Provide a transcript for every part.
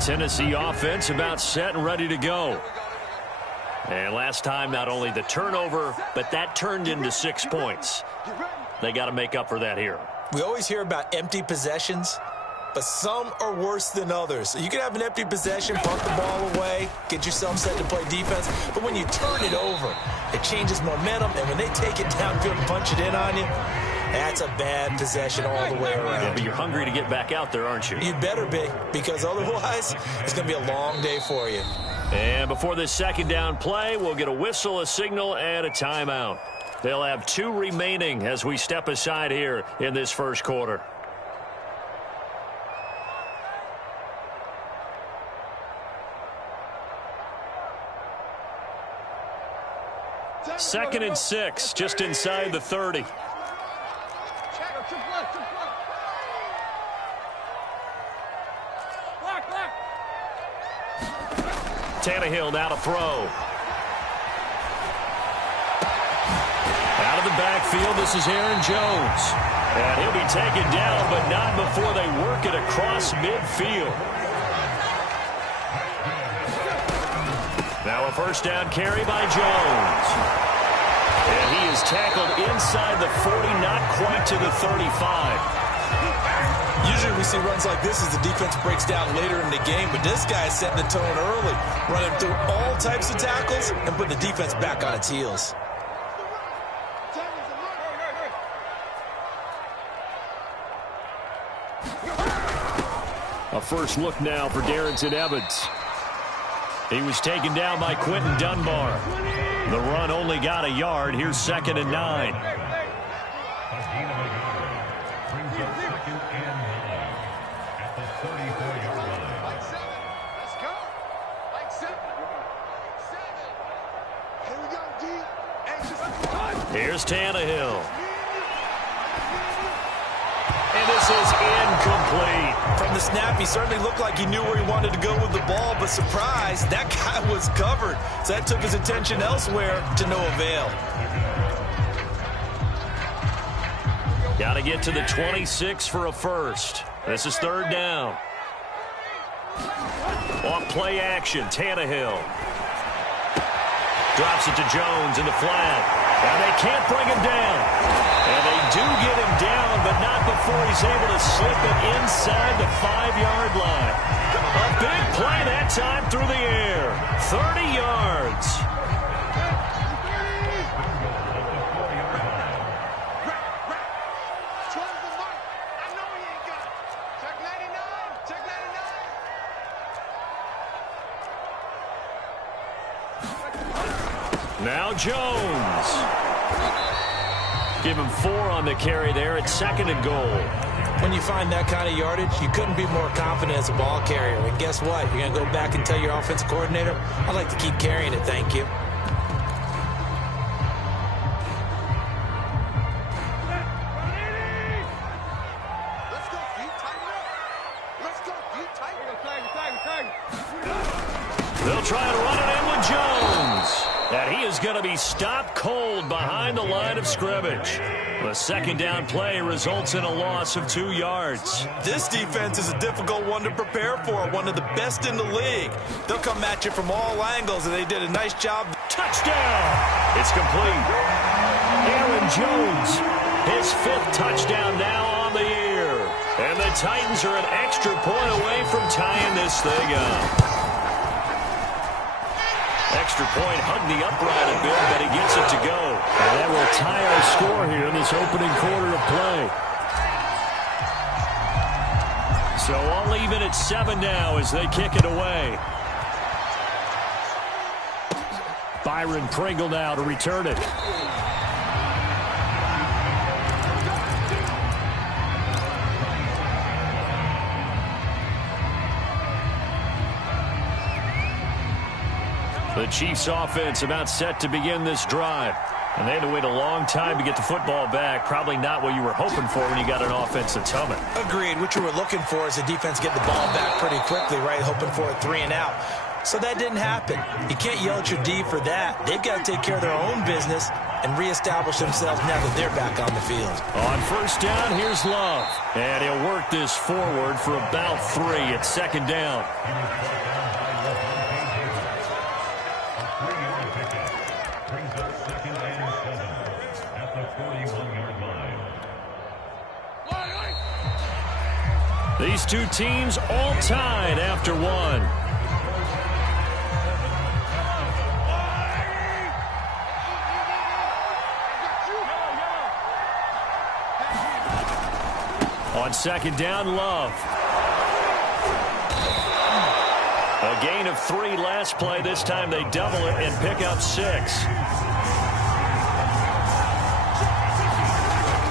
Tennessee offense about set and ready to go. And last time, not only the turnover, but that turned into 6 points. They got to make up for that here. We always hear about empty possessions, but some are worse than others. You can have an empty possession, punt the ball away, get yourself set to play defense, but when you turn it over, it changes momentum, and when they take it downfield and punch it in on you, that's a bad possession all the way around. Yeah, but you're hungry to get back out there, aren't you? You better be, because otherwise, it's going to be a long day for you. And before this second down play, we'll get a whistle, a signal, and a timeout. They'll have 2 remaining as we step aside here in this first quarter. Second and 6, just inside the 30. Tannehill now to throw. Out of the backfield, this is Aaron Jones. And he'll be taken down, but not before they work it across midfield. Now a first down carry by Jones. And he is tackled inside the 40, not quite to the 35. Usually we see runs like this as the defense breaks down later in the game, but this guy is setting the tone early, running through all types of tackles and putting the defense back on its heels. A first look now for Darrington Evans. He was taken down by Quentin Dunbar. The run only got a yard. Here's 2nd and 9. Here's Tannehill. And this is incomplete. From the snap, he certainly looked like he knew where he wanted to go with the ball, but surprise, that guy was covered. So that took his attention elsewhere to no avail. Got to get to the 26 for a first. This is 3rd down. Off play action, Tannehill. Drops it to Jones in the flat. And they can't bring him down. And they do get him down, but not before he's able to slip it inside the 5-yard line. A big play that time through the air. 30 yards. Now Jones. Give him 4 on the carry there at 2nd and goal. When you find that kind of yardage, you couldn't be more confident as a ball carrier. And guess what? You're going to go back and tell your offensive coordinator, I'd like to keep carrying it, thank you. They'll try to run it in with Jones. And he is going to be stopped cold behind the line of scrimmage. The second down play results in a loss of 2 yards. This defense is a difficult one to prepare for, one of the best in the league. They'll come at you from all angles, and they did a nice job. Touchdown! It's complete. Aaron Jones, his 5th touchdown now on the year. And the Titans are an extra point away from tying this thing up. Extra point hugged the upright a bit, but he gets it to go. And that will tie our score here in this opening quarter of play. So all even at 7 now as they kick it away. Byron Pringle now to return it. The Chiefs offense about set to begin this drive. And they had to wait a long time to get the football back. Probably not what you were hoping for when you got an offense that's humming. Agreed. What you were looking for is the defense get the ball back pretty quickly, right? Hoping for a 3 and out. So that didn't happen. You can't yell at your D for that. They've got to take care of their own business and reestablish themselves now that they're back on the field. On first down, here's Love. And he'll work this forward for about 3 at second down. These two teams all tied after one. On second down, Love. A gain of 3 last play. This time they double it and pick up 6.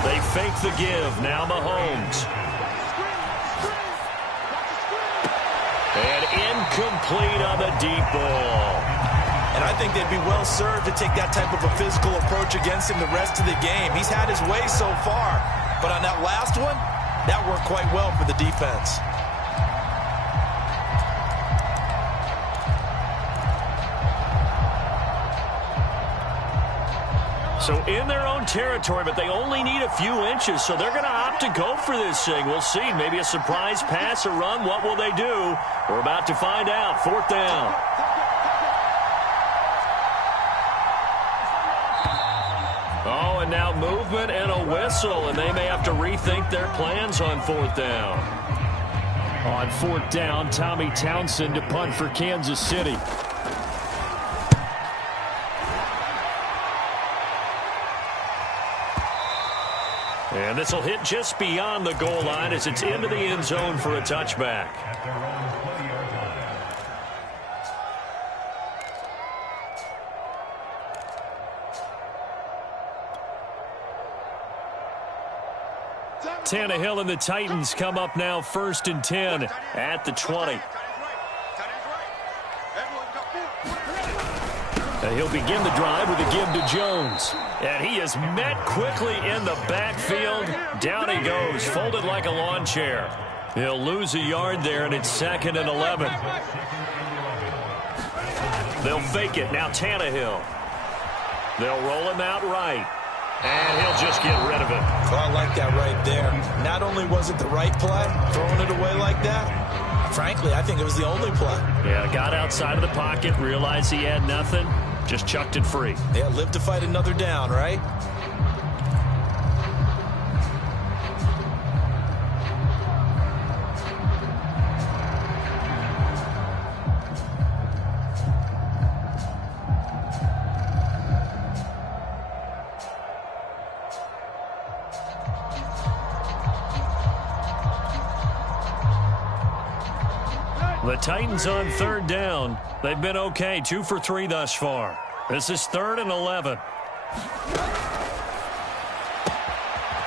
They fake the give. Now Mahomes. And incomplete on the deep ball. And I think they'd be well served to take that type of a physical approach against him the rest of the game. He's had his way so far. But on that last one, that worked quite well for the defense. So in their own territory, but they only need a few inches, so they're going to opt to go for this thing. We'll see. Maybe a surprise pass or run. What will they do? We're about to find out. Fourth down. Oh, and now movement and a whistle, and they may have to rethink their plans on fourth down. On fourth down, Tommy Townsend to punt for Kansas City. And this will hit just beyond the goal line as it's into the end zone for a touchback. Tannehill and the Titans come up now 1st and 10 at the 20. And he'll begin the drive with a give to Jones. And he is met quickly in the backfield. Down he goes, folded like a lawn chair. He'll lose a yard there, and it's 2nd and 11. They'll fake it. Now Tannehill. They'll roll him out right. And he'll just get rid of it. Oh, I like that right there. Not only was it the right play, throwing it away like that, frankly, I think it was the only play. Yeah, got outside of the pocket, realized he had nothing, just chucked it free. Yeah, live to fight another down, right? The Titans on 3rd down. They've been okay, 2 for 3 thus far. This is 3rd and 11.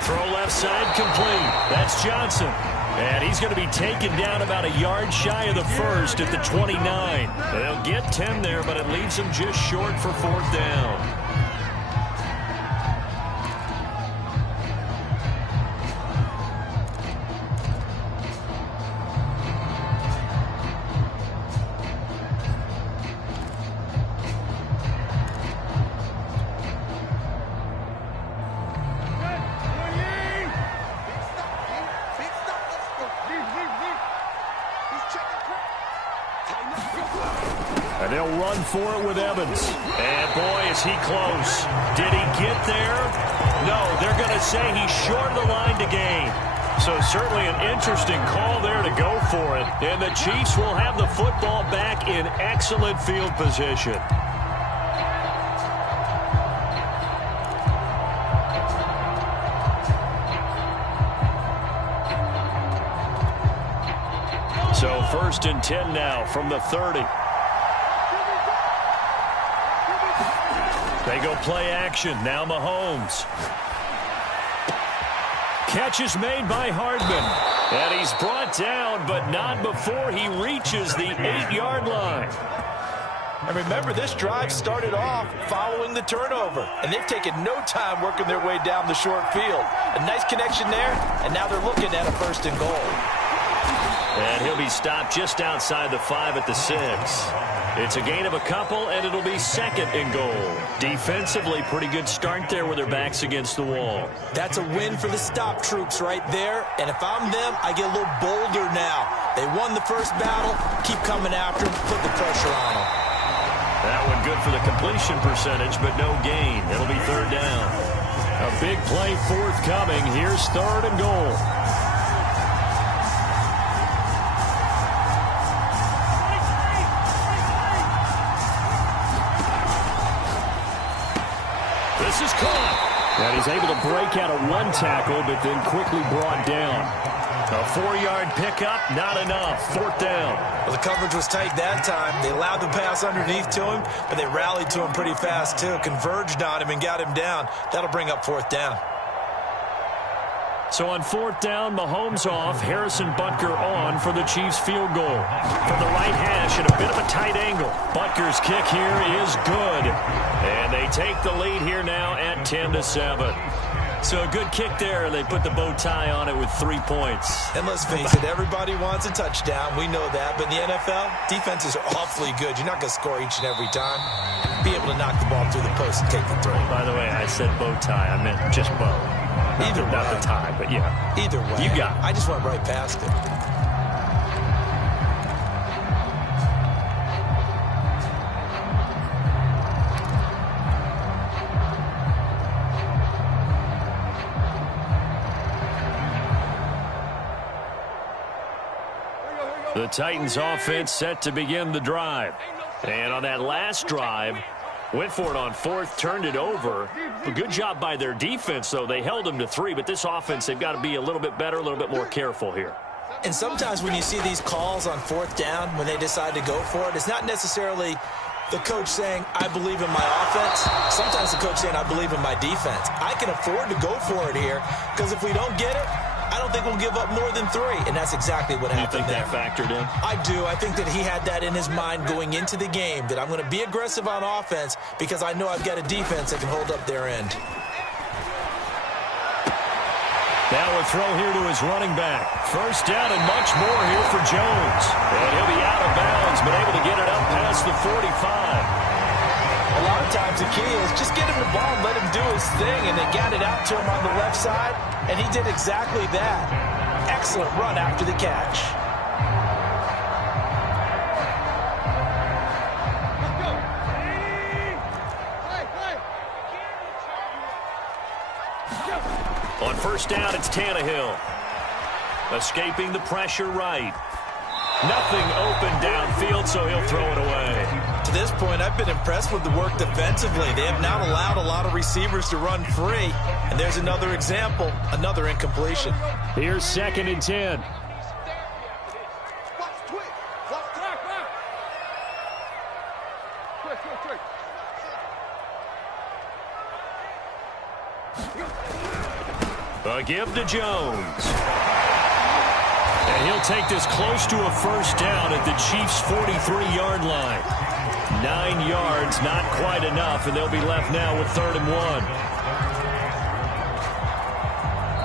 Throw left side complete. That's Johnson. And he's going to be taken down about a yard shy of the first at the 29. They'll get 10 there, but it leaves them just short for 4th down. And they'll run for it with Evans. And boy, is he close. Did he get there? No, they're going to say he's short of the line to gain. So certainly an interesting call there to go for it. And the Chiefs will have the football back in excellent field position. So 1st and 10 now from the 30. They go play action. Now Mahomes. Catch is made by Hardman. And he's brought down, but not before he reaches the 8-yard line. And remember, this drive started off following the turnover. And they've taken no time working their way down the short field. A nice connection there, and now they're looking at a 1st and goal. And he'll be stopped just outside the 5 at the 6. It's a gain of a couple, and it'll be 2nd and goal. Defensively, pretty good start there with their backs against the wall. That's a win for the stop troops right there. And if I'm them, I get a little bolder now. They won the first battle. Keep coming after them. Put the pressure on them. That one good for the completion percentage, but no gain. It'll be 3rd down. A big play forthcoming. Here's 3rd and goal. This is caught. And he's able to break out of one tackle, but then quickly brought down. A 4-yard pickup, not enough. 4th down. Well, the coverage was tight that time. They allowed the pass underneath to him, but they rallied to him pretty fast, too. Converged on him and got him down. That'll bring up 4th down. So on 4th down, Mahomes off, Harrison Butker on for the Chiefs field goal. From the right hash at a bit of a tight angle. Butker's kick here is good. And they take the lead here now at 10-7. So a good kick there. They put the bow tie on it with 3 points. And let's face it, everybody wants a touchdown. We know that. But in the NFL, defenses are awfully good. You're not going to score each and every time. Be able to knock the ball through the post and take the throw. By the way, I said bow tie. I meant just bow. Either way. Not the tie, but yeah. Either way. You got it. I just went right past it. The Titans offense set to begin the drive. And on that last drive, went for it on 4th, turned it over. A good job by their defense, though. They held them to 3, but this offense, they've got to be a little bit better, a little bit more careful here. And sometimes when you see these calls on 4th down, when they decide to go for it, it's not necessarily the coach saying, I believe in my offense. Sometimes the coach saying, I believe in my defense. I can afford to go for it here, because if we don't get it, I don't think we'll give up more than 3, and that's exactly what happened there. You think that factored in? I do. I think that he had that in his mind going into the game, that I'm going to be aggressive on offense because I know I've got a defense that can hold up their end. Now a throw here to his running back. 1st down and much more here for Jones. And he'll be out of bounds, but able to get it up past the 45. A lot of times the key is just get him the ball and let him do his thing, and they got it out to him on the left side, and he did exactly that. Excellent run after the catch. On 1st down, it's Tannehill. Escaping the pressure right. Nothing open downfield, so he'll throw it away. To this point, I've been impressed with the work defensively. They have not allowed a lot of receivers to run free. And there's another example, another incompletion. Here's 2nd and 10. A give to Jones. And he'll take this close to a 1st down at the Chiefs' 43-yard line. 9 yards, not quite enough, and they'll be left now with 3rd and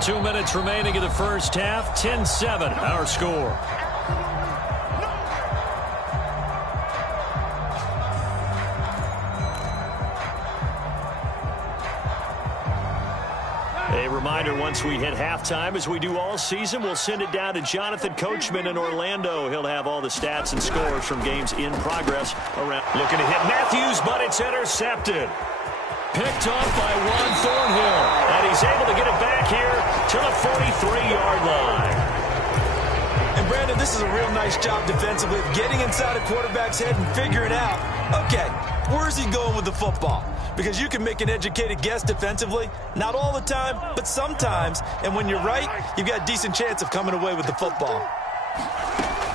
1. 2 minutes remaining in the first half. 10-7, our score. A reminder, once we hit halftime, as we do all season, we'll send it down to Jonathan Coachman in Orlando. He'll have all the stats and scores from games in progress around. Looking to hit Matthews, but it's intercepted. Picked off by Juan Thornhill, and he's able to get it back here to the 43-yard line. And Brandon, this is a real nice job defensively of getting inside a quarterback's head and figuring out, okay, where's he going with the football? Because you can make an educated guess defensively, not all the time, but sometimes. And when you're right, you've got a decent chance of coming away with the football.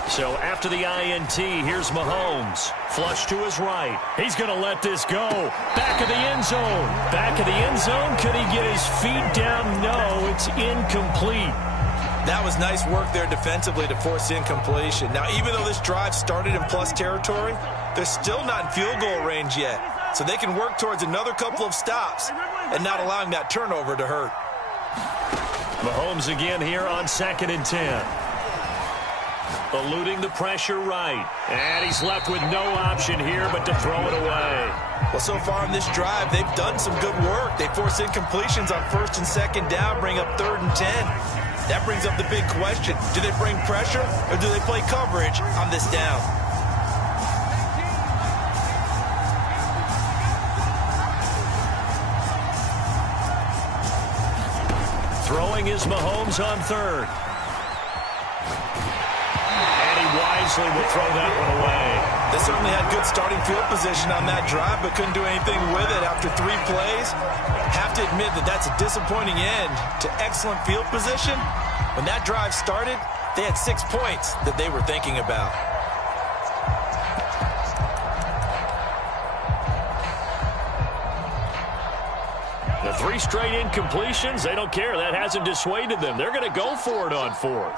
So after the INT, here's Mahomes. Flush to his right. He's going to let this go. Back of the end zone. Back of the end zone. Could he get his feet down? No, it's incomplete. That was nice work there defensively to force incompletion. Now, even though this drive started in plus territory, they're still not in field goal range yet. So they can work towards another couple of stops and not allowing that turnover to hurt. Mahomes again here on 2nd and 10. Eluding the pressure right. And he's left with no option here but to throw it away. Well, so far in this drive, they've done some good work. They force incompletions on 1st and 2nd down, bring up 3rd and 10. That brings up the big question. Do they bring pressure or do they play coverage on this down? Throwing is Mahomes on 3rd. And he wisely will throw that one away. They certainly had good starting field position on that drive, but couldn't do anything with it after 3 plays. Have to admit that that's a disappointing end to excellent field position. When that drive started, they had 6 points that they were thinking about. The 3 straight incompletions, they don't care. That hasn't dissuaded them. They're going to go for it on 4th.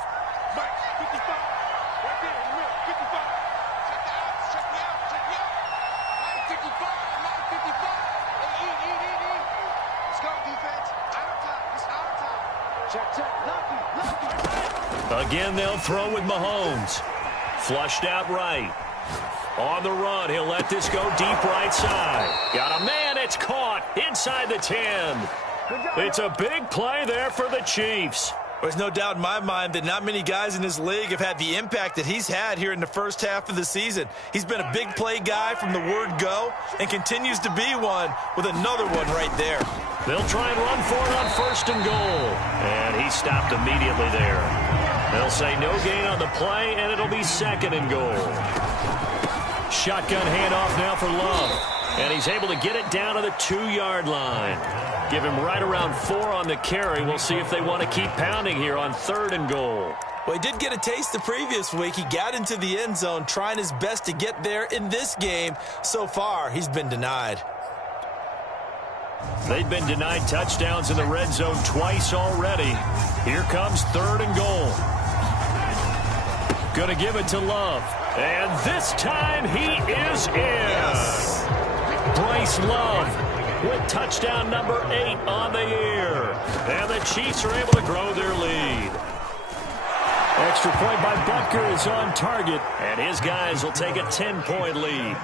Again, they'll throw with Mahomes. Flushed out right. On the run, he'll let this go deep right side. Got a man, it's caught inside the 10. It's a big play there for the Chiefs. There's no doubt in my mind that not many guys in this league have had the impact that he's had here in the first half of the season. He's been a big play guy from the word go and continues to be one with another one right there. They'll try and run for it on 1st and goal. And he stopped immediately there. They'll say no gain on the play, and it'll be 2nd and goal. Shotgun handoff now for Love. And he's able to get it down to the 2-yard line. Give him right around 4 on the carry. We'll see if they want to keep pounding here on 3rd and goal. Well, he did get a taste the previous week. He got into the end zone, trying his best to get there in this game. So far, he's been denied. They've been denied touchdowns in the red zone twice already. Here comes 3rd and goal. Going to give it to Love. And this time he is in. Yes. Bryce Love with touchdown number 8 on the year. And the Chiefs are able to grow their lead. Extra point by Butker is on target. And his guys will take a 10-point lead.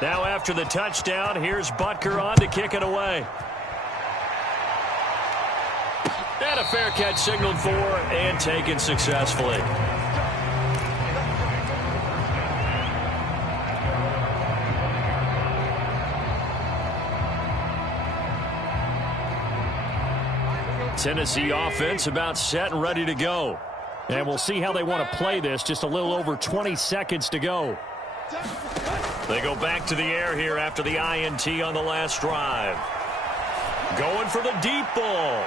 Now after the touchdown, here's Butker on to kick it away. And a fair catch signaled for and taken successfully. Tennessee offense about set and ready to go. And we'll see how they want to play this. Just a little over 20 seconds to go. They go back to the air here after the INT on the last drive. Going for the deep ball.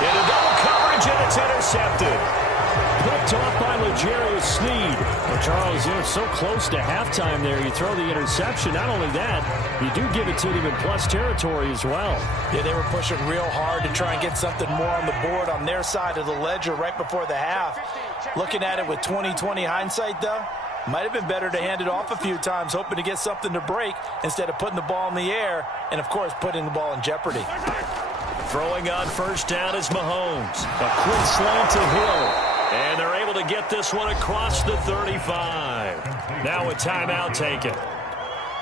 Into double coverage, and it's intercepted. Picked off by L'Jarius Sneed. Well, Charles, you're so close to halftime there. You throw the interception. Not only that, you do give it to them in plus territory as well. Yeah, they were pushing real hard to try and get something more on the board on their side of the ledger right before the half. Looking at it with 20/20 hindsight, though, might have been better to hand it off a few times, hoping to get something to break instead of putting the ball in the air and, of course, putting the ball in jeopardy. Throwing on 1st down is Mahomes. A quick slant to Hill. And they're able to get this one across the 35. Now a timeout taken.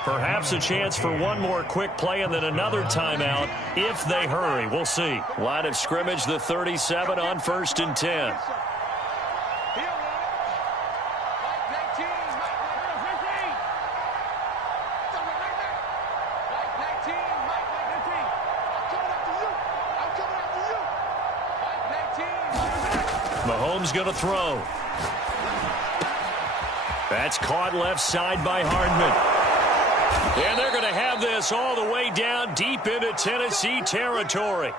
Perhaps a chance for one more quick play and then another timeout if they hurry. We'll see. Line of scrimmage, the 37 on 1st and 10. Mahomes going to throw. That's caught left side by Hardman. And they're going to have this all the way down deep into Tennessee territory.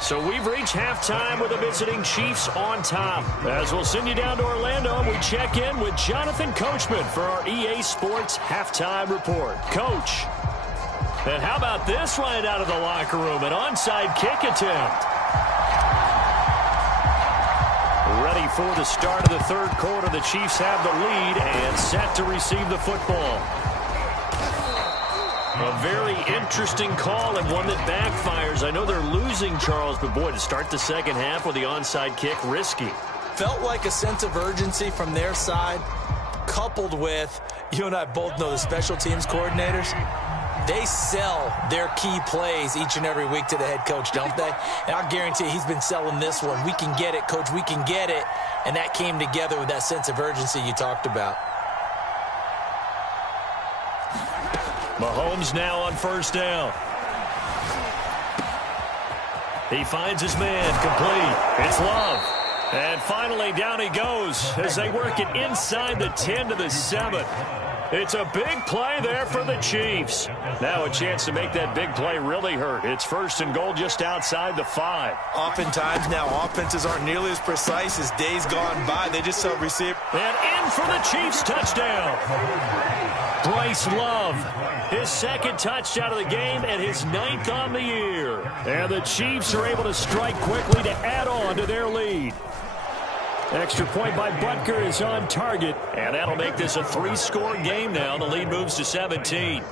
So we've reached halftime with the visiting Chiefs on top. As we'll send you down to Orlando, we check in with Jonathan Coachman for our EA Sports Halftime Report. Coach. And how about this right out of the locker room? An onside kick attempt. Ready for the start of the third quarter. The Chiefs have the lead and set to receive the football. A very interesting call and one that backfires. I know they're losing, Charles, but boy, to start the second half with the onside kick, risky. Felt like a sense of urgency from their side, coupled with, you and I both know the special teams coordinators, they sell their key plays each and every week to the head coach, don't they? And I guarantee he's been selling this one. We can get it, coach, we can get it. And that came together with that sense of urgency you talked about. Mahomes now on first down. He finds his man, complete. It's Love. And finally, down he goes as they work it inside the 10 to the 7. It's a big play there for the Chiefs. Now a chance to make that big play really hurt. It's first and goal just outside the 5. Oftentimes now offenses aren't nearly as precise as days gone by. They just sub receive. And in for the Chiefs touchdown. Bryce Love, his second touchdown of the game and his 9th on the year. And the Chiefs are able to strike quickly to add on to their lead. Extra point by Butker is on target, and that'll make this a 3-score game now. The lead moves to 17.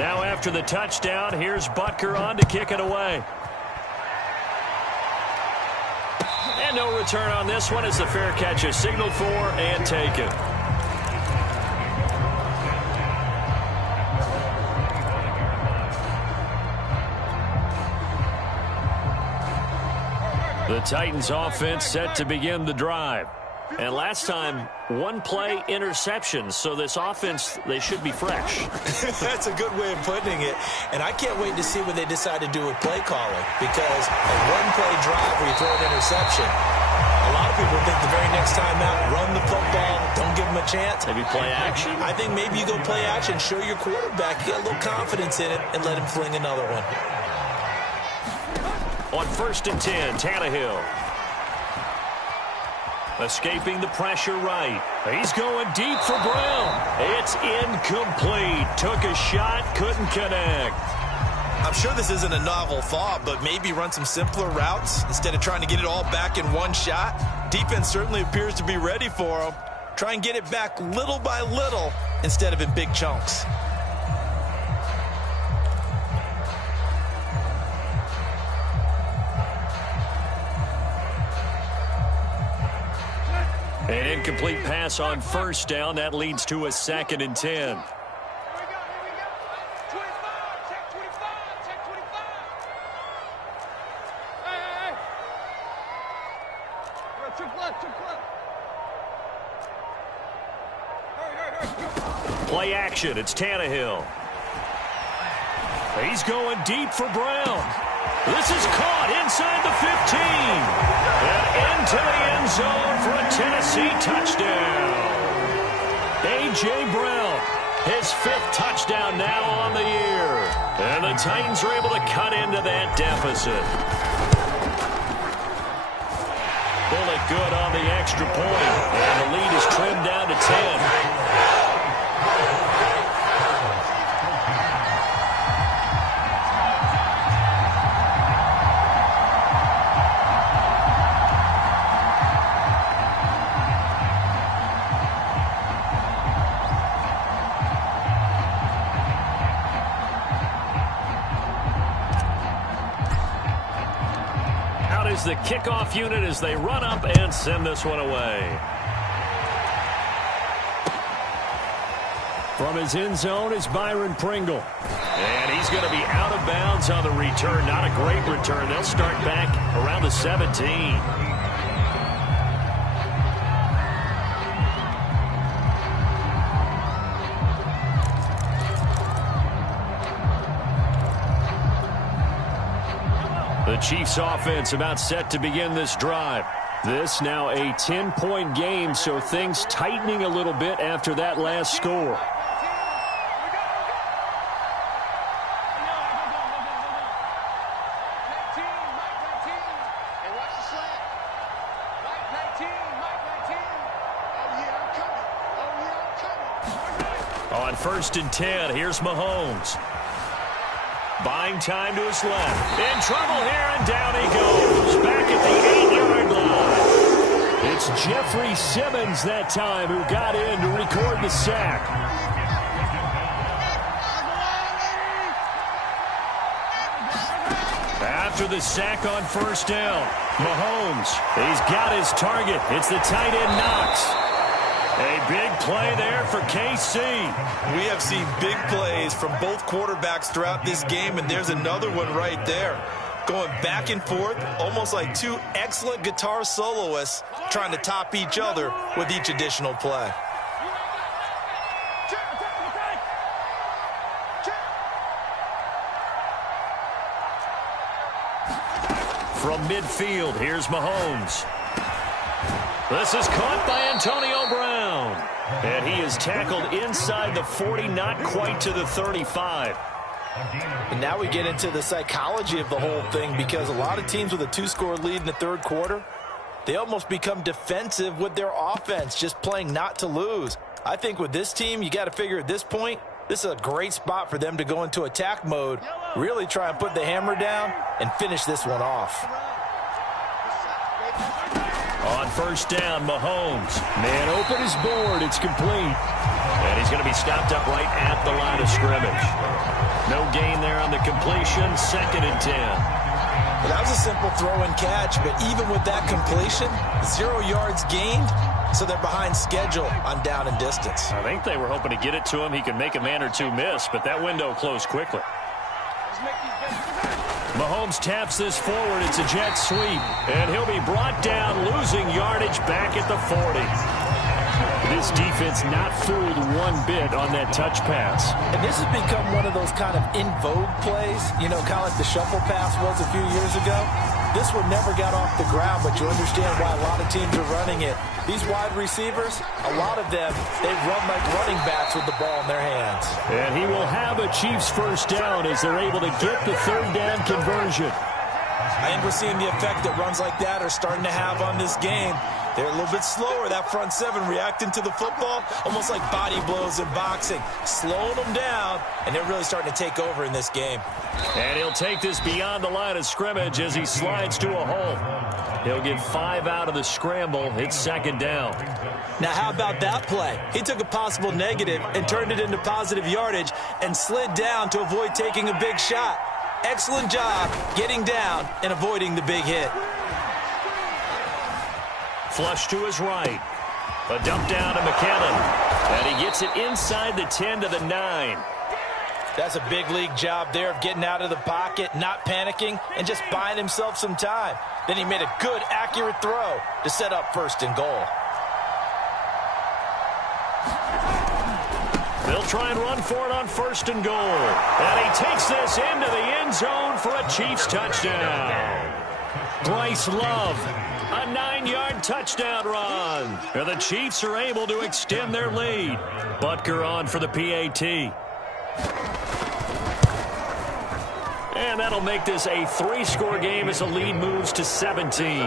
Now after the touchdown, here's Butker on to kick it away. And no return on this one as the fair catch is signaled for and taken. The Titans offense set to begin the drive. And last time, one play interception. So this offense, they should be fresh. That's a good way of putting it. And I can't wait to see what they decide to do with play calling. Because a one-play drive where you throw an interception, a lot of people think the very next time out, run the football, don't give them a chance. Maybe play action? I think maybe you go play action, show your quarterback, get a little confidence in it, and let him fling another one. On first and 10, Tannehill. Escaping the pressure right. He's going deep for Brown. It's incomplete. Took a shot, couldn't connect. I'm sure this isn't a novel thought, but maybe run some simpler routes instead of trying to get it all back in one shot. Defense certainly appears to be ready for him. Try and get it back little by little instead of in big chunks. An incomplete pass on first down. That leads to a 2nd and 10. Play action. It's Tannehill. He's going deep for Brown. This is caught inside the 15. And into the end zone for a Tennessee touchdown. A.J. Brown, his 5th touchdown now on the year. And the Titans are able to cut into that deficit. Bullet good on the extra point. And the lead is trimmed down to 10. The kickoff unit as they run up and send this one away. From his end zone is Byron Pringle. And he's going to be out of bounds on the return. Not a great return. They'll start back around the 17. The Chiefs offense about set to begin this drive. This now a 10-point game, so things tightening a little bit after that last score. On 1st and 10, here's Mahomes. Buying time to his left. In trouble here, and down he goes. Back at the 8-yard line. It's Jeffrey Simmons that time who got in to record the sack. After the sack on 1st down, Mahomes, he's got his target. It's the tight end Knox. A big play there for KC. We have seen big plays from both quarterbacks throughout this game, and there's another one right there. Going back and forth, almost like two excellent guitar soloists trying to top each other with each additional play. From midfield, here's Mahomes. This is caught by Antonio Brown. And he is tackled inside the 40, not quite to the 35. And now we get into the psychology of the whole thing, because a lot of teams with a 2-score lead in the third quarter, they almost become defensive with their offense, just playing not to lose. I think with this team, you got to figure at this point, this is a great spot for them to go into attack mode, really try and put the hammer down and finish this one off. On 1st down, Mahomes. Man open his board. It's complete. And he's going to be stopped up right at the line of scrimmage. No gain there on the completion. 2nd and 10. Well, that was a simple throw and catch, but even with that completion, 0 yards gained, so they're behind schedule on down and distance. I think they were hoping to get it to him. He could make a man or two miss, but that window closed quickly. Mahomes taps this forward. It's a jet sweep, and he'll be brought down, losing yardage back at the 40. This defense not fooled one bit on that touch pass. And this has become one of those kind of in vogue plays, you know, kind of like the shuffle pass was a few years ago. This one never got off the ground, but you understand why a lot of teams are running it. These wide receivers, a lot of them, they run like running backs with the ball in their hands. And he will have a Chiefs 1st down as they're able to get the 3rd down conversion. I think we're seeing the effect that runs like that are starting to have on this game. They're a little bit slower, that front seven, reacting to the football, almost like body blows in boxing, slowing them down, and they're really starting to take over in this game. And he'll take this beyond the line of scrimmage as he slides to a hole. He'll get 5 out of the scramble. It's 2nd down. Now, how about that play? He took a possible negative and turned it into positive yardage and slid down to avoid taking a big shot. Excellent job getting down and avoiding the big hit. Flush to his right. A dump down to McKinnon. And he gets it inside the 10 to the 9. That's a big league job there of getting out of the pocket, not panicking, and just buying himself some time. Then he made a good, accurate throw to set up 1st and goal. They'll try and run for it on 1st and goal. And he takes this into the end zone for a Chiefs touchdown. Bryce Love, a 9-yard touchdown run. And the Chiefs are able to extend their lead. Butker on for the PAT. And that'll make this a 3-score game as the lead moves to 17.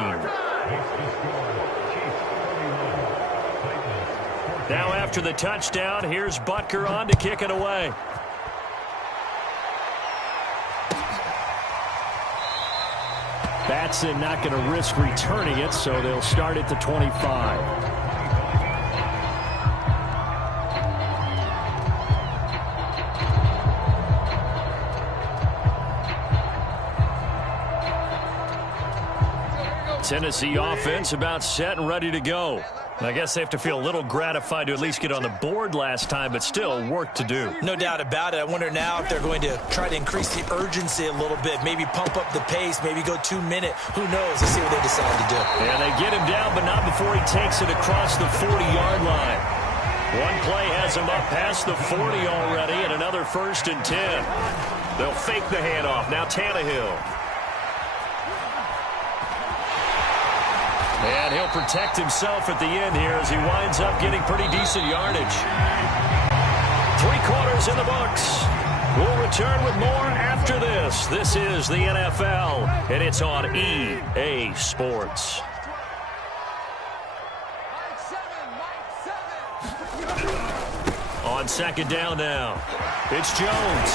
Now after the touchdown, here's Butker on to kick it away. Batson not going to risk returning it, so they'll start at the 25. Tennessee offense about set and ready to go. I guess they have to feel a little gratified to at least get on the board last time, but still work to do. No doubt about it. I wonder now if they're going to try to increase the urgency a little bit, maybe pump up the pace, maybe go 2-minute. Who knows? Let's see what they decide to do. And they get him down, but not before he takes it across the 40-yard line. One play has him up past the 40 already, and another 1st and 10. They'll fake the handoff. Now Tannehill. And he'll protect himself at the end here as he winds up getting pretty decent yardage. 3 quarters in the books. We'll return with more after this. This is the NFL, and it's on EA Sports. On second down now, it's Jones.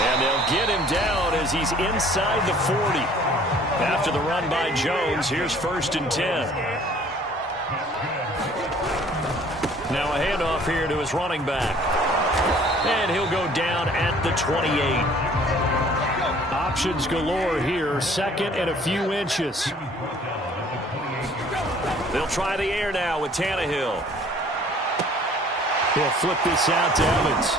And they'll get him down as he's inside the 40. After the run by Jones, here's 1st and 10. Now a handoff here to his running back. And he'll go down at the 28. Options galore here, 2nd and a few inches. They'll try the air now with Tannehill. He'll flip this out to Evans.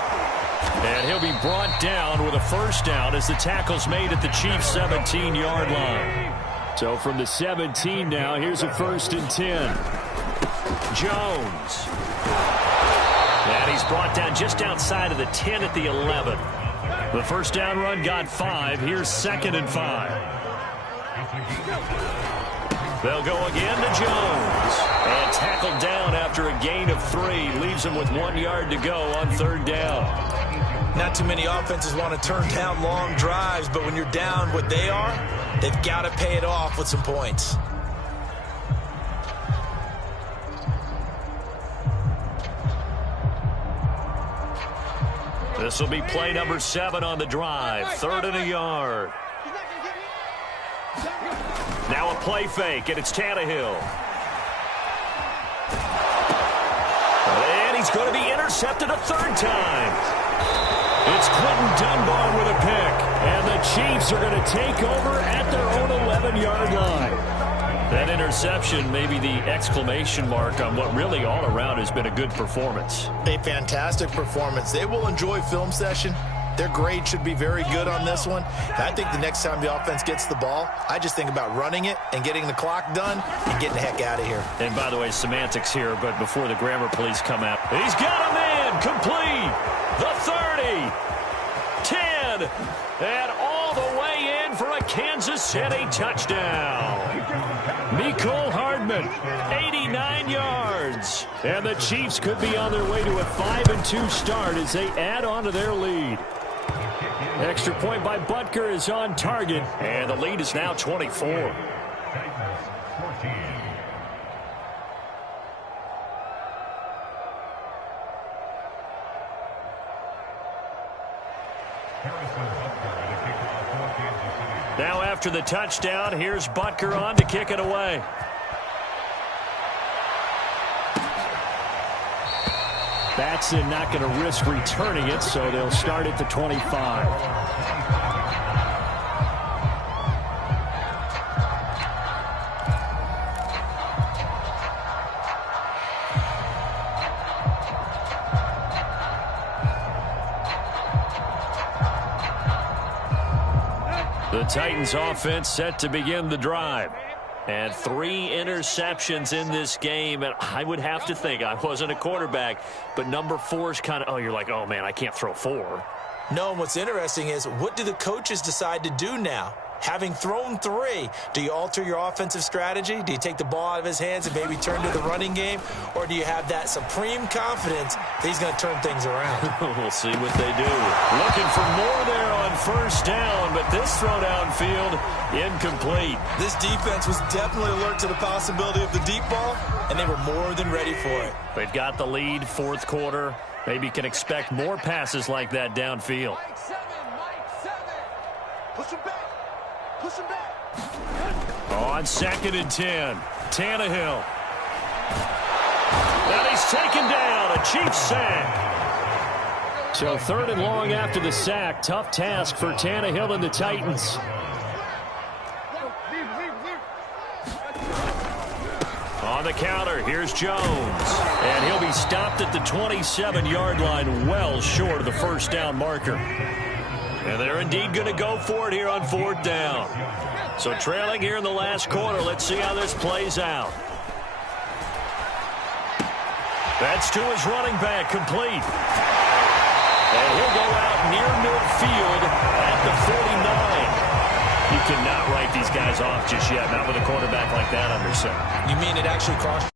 And he'll be brought down with a 1st down as the tackle's made at the Chiefs' 17-yard line. So from the 17 now, here's a 1st and 10. Jones. And he's brought down just outside of the 10 at the 11. The 1st down run got 5. Here's 2nd and 5. They'll go again to Jones. And tackled down after a gain of 3. Leaves him with 1 yard to go on 3rd down. Not too many offenses want to turn down long drives, but when you're down what they are, they've got to pay it off with some points. This will be play number 7 on the drive. 3rd and a yard. Now a play fake, and it's Tannehill. And he's going to be intercepted a 3rd time. It's Quentin Dunbar with a pick. And the Chiefs are going to take over at their own 11-yard line. That interception may be the exclamation mark on what really all around has been a good performance. A fantastic performance. They will enjoy film session. Their grade should be very good on this one. And I think the next time the offense gets the ball, I just think about running it and getting the clock done and getting the heck out of here. And by the way, semantics here, but before the grammar police come out. He's got him in, complete. The 30, 10, and all the way in for a Kansas City touchdown. Mecole Hardman, 89 yards. And the Chiefs could be on their way to a 5-2 start as they add on to their lead. Extra point by Butker is on target, and the lead is now 24. Now after the touchdown, here's Butker on to kick it away. Batson not going to risk returning it, so they'll start at the 25. The Titans offense set to begin the drive. And 3 interceptions in this game. And I would have to think, I wasn't a quarterback, but number 4 is kind of, you're like, oh, man, I can't throw 4. No, and what's interesting is, what do the coaches decide to do now? Having thrown 3, do you alter your offensive strategy? Do you take the ball out of his hands and maybe turn to the running game? Or do you have that supreme confidence that he's going to turn things around? We'll see what they do. Looking for more there on 1st down, but this throw downfield, incomplete. This defense was definitely alert to the possibility of the deep ball, and they were more than ready for it. They've got the lead, 4th quarter. Maybe can expect more passes like that downfield. Mike 7. Push him back. Push him back. On 2nd and 10, Tannehill. And he's taken down, a Chiefs sack. So 3rd and long after the sack. Tough task for Tannehill and the Titans. On the counter, here's Jones. And he'll be stopped at the 27-yard line, well short of the 1st down marker. And they're indeed going to go for it here on 4th down. So trailing here in the last quarter. Let's see how this plays out. That's to his running back, complete. And he'll go out near midfield at the 49. You cannot write these guys off just yet, not with a quarterback like that under center. You mean it actually crossed